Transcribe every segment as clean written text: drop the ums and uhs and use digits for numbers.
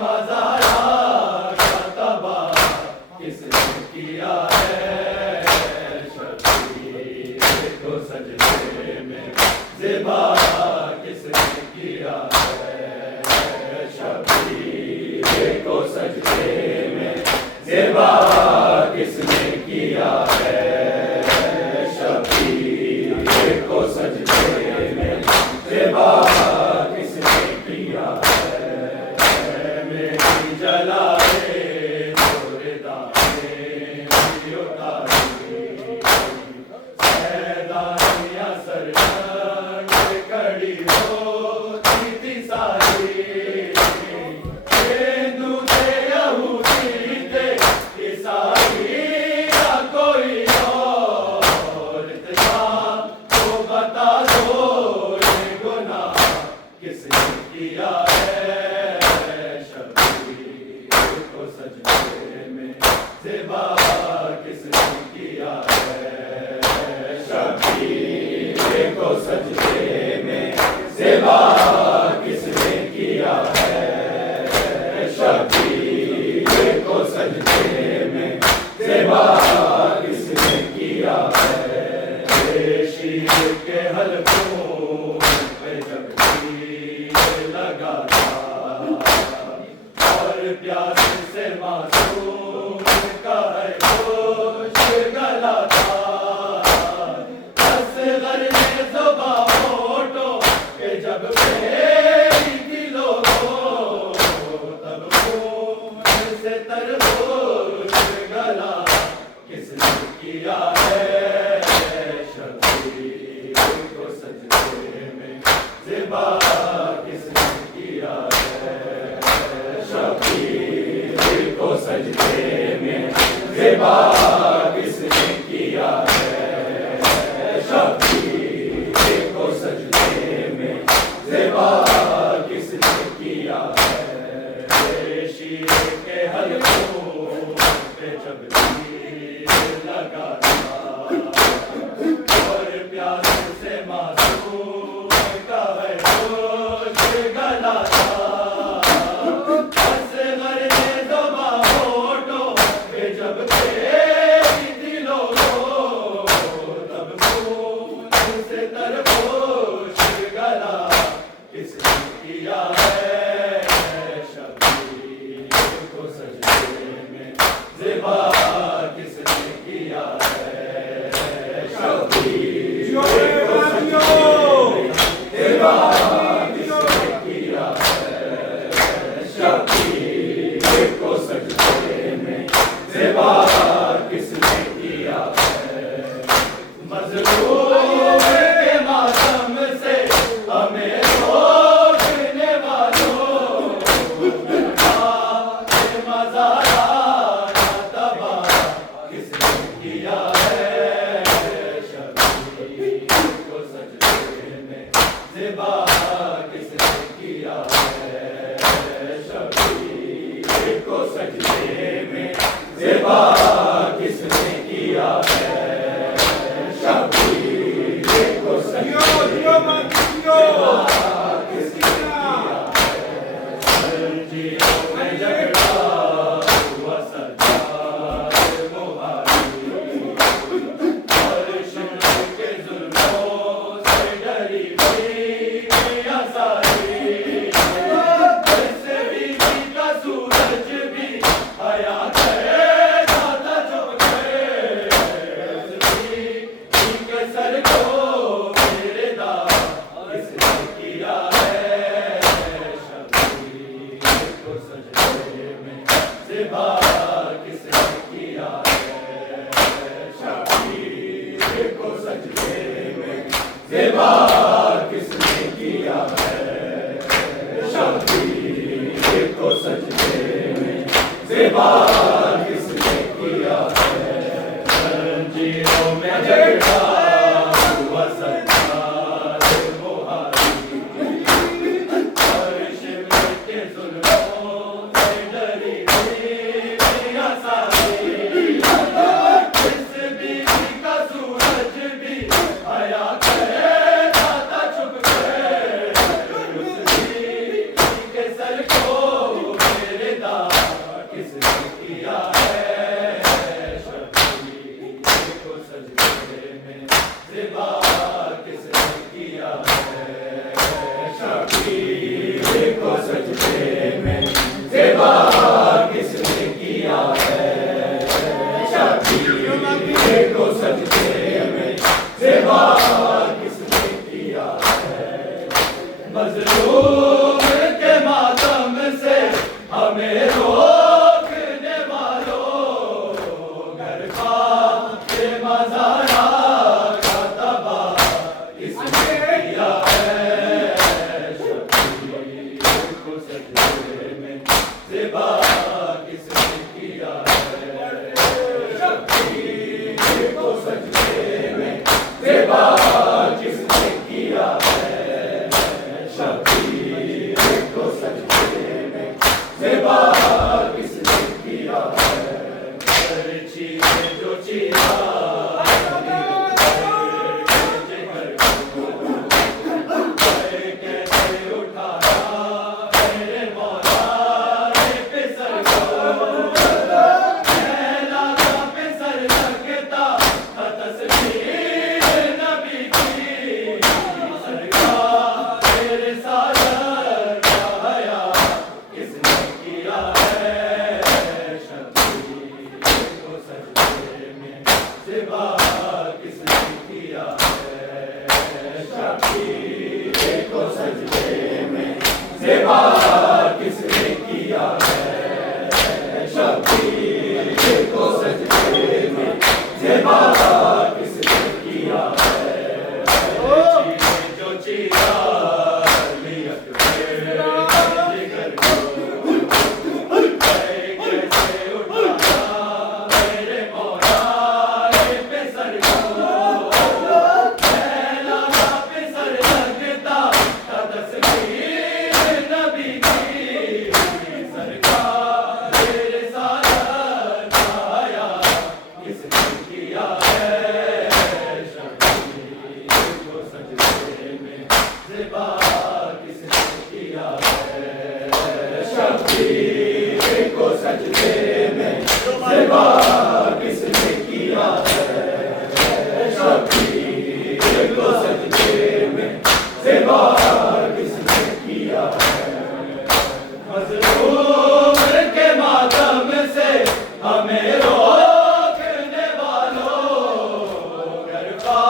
मज़ारा को सजदे में ज़िबा किसने किया है, शबीर को सजदे में ज़िबा किसने किया है। मेरी जलाए जोरदारे उतारी सैदानिया सरजंग कड़ी होती थी सारी। हिंदू थे यहूदी थे ईसाई या कोई और था तो बता दो ये गुनाह किसने किया है, शबीर को सजदे में ज़िबा किसने किया है, शबीर को सजदे में ज़िबा किसने किया है, शबीर को सजदे में ज़िबा किसने किया है। शीर के हलकों पे जब तीर लगा था और प्यास से मासूम का है होश गला था। असगर ने ज़ुबां होठों पे जब फेरी थी लोगों तब खून से तरबूज गला किसने किया है, शबीर को सजदे में ज़िबा किसने किया है, शबीर को सजदे में ज़िबा किसने किया है, शबीर को सजदे में ज़िबा किसने किया है। शीर के हलकों पे जब तीर लगा था और प्यास से मासूम का है होश गला था। असगर ने ज़ुबां होठों पे जब फेरी थी लोगों तब खून से तरबूज गला किसने किया है, शबीर को सजदे में ज़िबा किसने किया है, शबीर को सजदे में ज़िबा किसने किया है, शबीर को सजदे में ज़िबा किसने किया है। मज़लूम के मातम से हमें रोकने वालों मज़ारा तबाह किसने किया है, शबीर को सजदे में ज़िबा किसने किया है, शबीर को सजदे में ज़िबा किसने किया है, शबीर को सजदे में ज़िबा किसने किया है। सरजियों में झगड़ा हुआ सरदार मुहारी और शिमले के जुल्मों से डरी बीवियां सारी। वैसे बीवी का सूरज भी आया करता था चुप के सर को मेरे दाग किसने किया है, शबीर को सजदे में ज़िबा किसने किया है, शबीर को सजदे में ज़िबा किसने किया है, शबीर को सजदे में ज़िबा किसने किया है। जंजीरों में झगड़ा हुआ सरदार मुहारी और शिमले के जुल्मों से डरी बीवियां सारी। इस बीवी का सूरज भी आया करता था चुप के उस बीवी के सर को मेरे दाग किसने किया शबीर को सजदे में ज़िबा किसने किया है चीरे जो चीरा लियत जिगर को कैसे उठाया मेरे मौला पे सर को लैला पे सर लगता था तस्वीर नबी की सरकार मेरे साथ आया किसने किया है शबीर को सजदे में ज़िबा किसने किया है शबीर को सजदे में ज़िबा किसने किया है शबीर को सजदे में ज़िबा किसने किया है मज़लूम के मातम से हमें रोकने वालों गरबा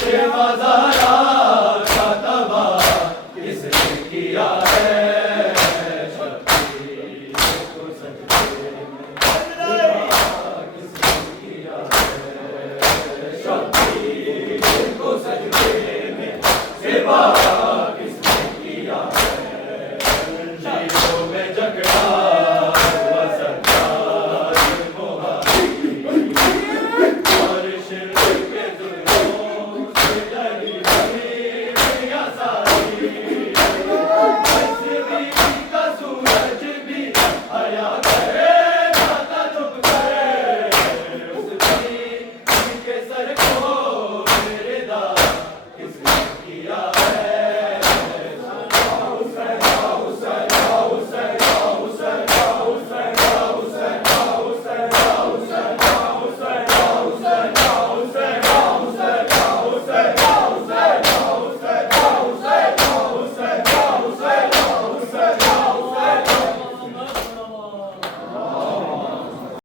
के मज़ारा का तबाह किसने किया है शबीर को सजदे में ज़िबा किसने किया है शबीर को सजदे में ज़िबा किसने किया है शीशों में जगड़ा हुआ सरदार मोहाली और शिर्क के जुल्मों से डरी हुई दुनिया सारी तस्वीर का सूरज भी आया कर